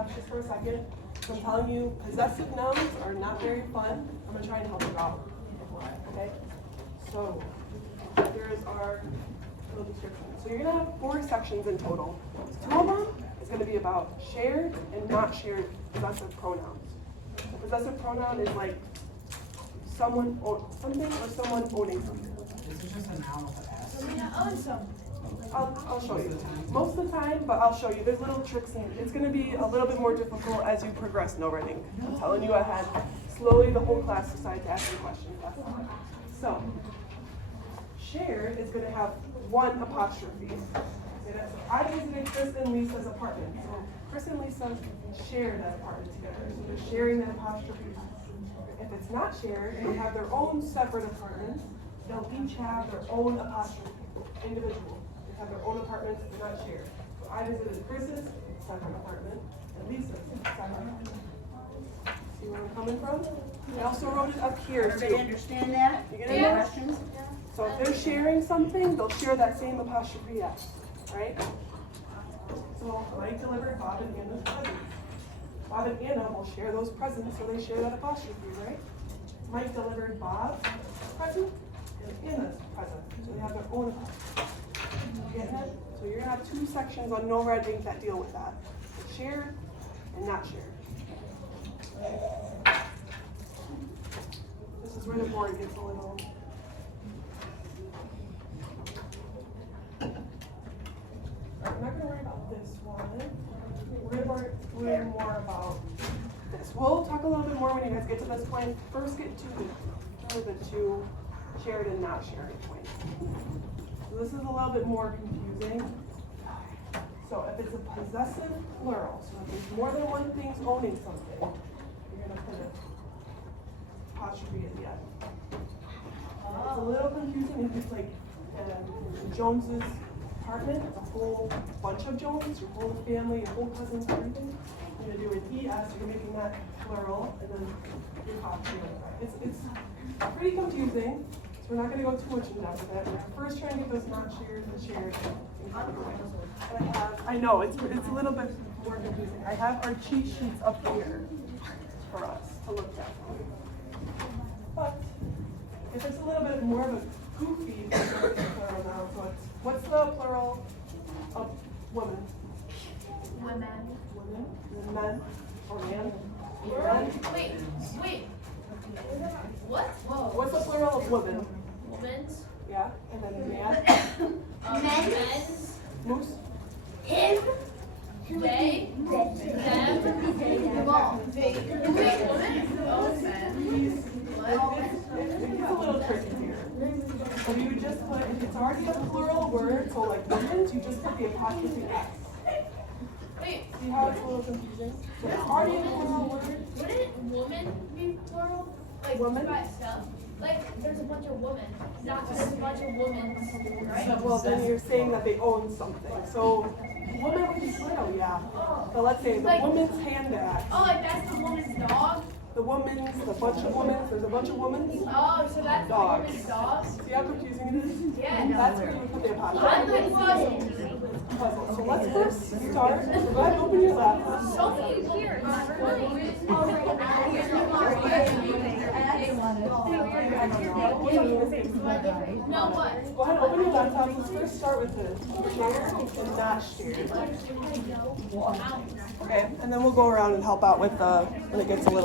touch this for a second. So I'm telling you, possessive nouns are not very fun. I'm going to try and help you out. Okay? So here is our little description. So you're going to have 4 sections in total. 2 of them is going to be about shared and not shared possessive pronouns. A possessive pronoun is like someone owns something or someone owning something. This is just a noun with an S. I mean, I own some. I'll show you. Most of the time, but I'll show you. There's little tricks in it. It's going to be a little bit more difficult as you progress no writing. I'm telling you ahead. Slowly, the whole class decides to ask you questions. That's all. So, shared is going to have 1 apostrophe. I visited Chris and Lisa's apartment. So, Chris and Lisa share that apartment together. So they're sharing that apostrophe. If it's not shared and they have their own separate apartments, they'll each have their own apostrophe, individual. They have their own apartments, they're not shared. So I visited Chris's separate apartment and Lisa's separate apartment. See where I'm coming from? I also wrote it up here too. Everybody understand that? You get Any it? questions? So if they're sharing something, they'll share that same apostrophe S, right? So Mike delivered Bob and Anna's presents. Bob and Anna will share those presents, so they share that apostrophe, right? Mike delivered Bob's present and Anna's present, so they have their own apostrophe. You getting it? So you're gonna have 2 sections on no writing that deal with that. Shared and not shared. This is where the board gets a little. I'm not going to worry about this one. We're going to worry more about this. We'll talk a little bit more when you guys get to this point. First, get to the 2 shared and not shared points. So this is a little bit more confusing. So if it's a possessive plural, so if there's more than one thing owning something, you're going to put an apostrophe at the end. It's a little confusing if it's like Jones's apartment, a whole bunch of Jones, your whole family, your whole cousins, everything. You're gonna do an ES, you're making that plural, and then your apostrophe. It's pretty confusing, so we're not gonna go too much in depth with that. We're first trying to get those not shared and shared. I know it's a little bit more confusing. I have our cheat sheets up here for us to look at. But if it's a little bit more of a goofy plural now, so it's what's the plural of woman? Women. Women? And men? Or man? Men? Wait. What? Whoa. What's the plural of woman? Women's. Yeah, and then man? Men's. Moose? Him. They. Them. Them all. Wait, women? Oh, men. It's a little tricky here. So you would just put, if it's already a plural word, so like women's, you just put the apostrophe S. Wait. See how it's a little confusing? So it's already a plural word. Wouldn't woman be plural? Like Woman? by itself? Like there's a bunch of women. Not just a bunch of women, right? Well, then you're saying that they own something. So woman would be plural, yeah. So let's say the Like- woman's handbag. Oh, like that's the woman's dog? The woman's, the bunch of women, there's a bunch of women's. Oh, so that's the Dogs. woman's dog? See how confusing it is? Yeah. That's where you put the I'm apostrophe. like puzzled. Puzzle. So let's first start. So go ahead and open your laptop. Show me here. No, what? Go ahead and open your laptop. Let's first start with the shared and not shared. Okay, and then we'll go around and help out with when it gets a little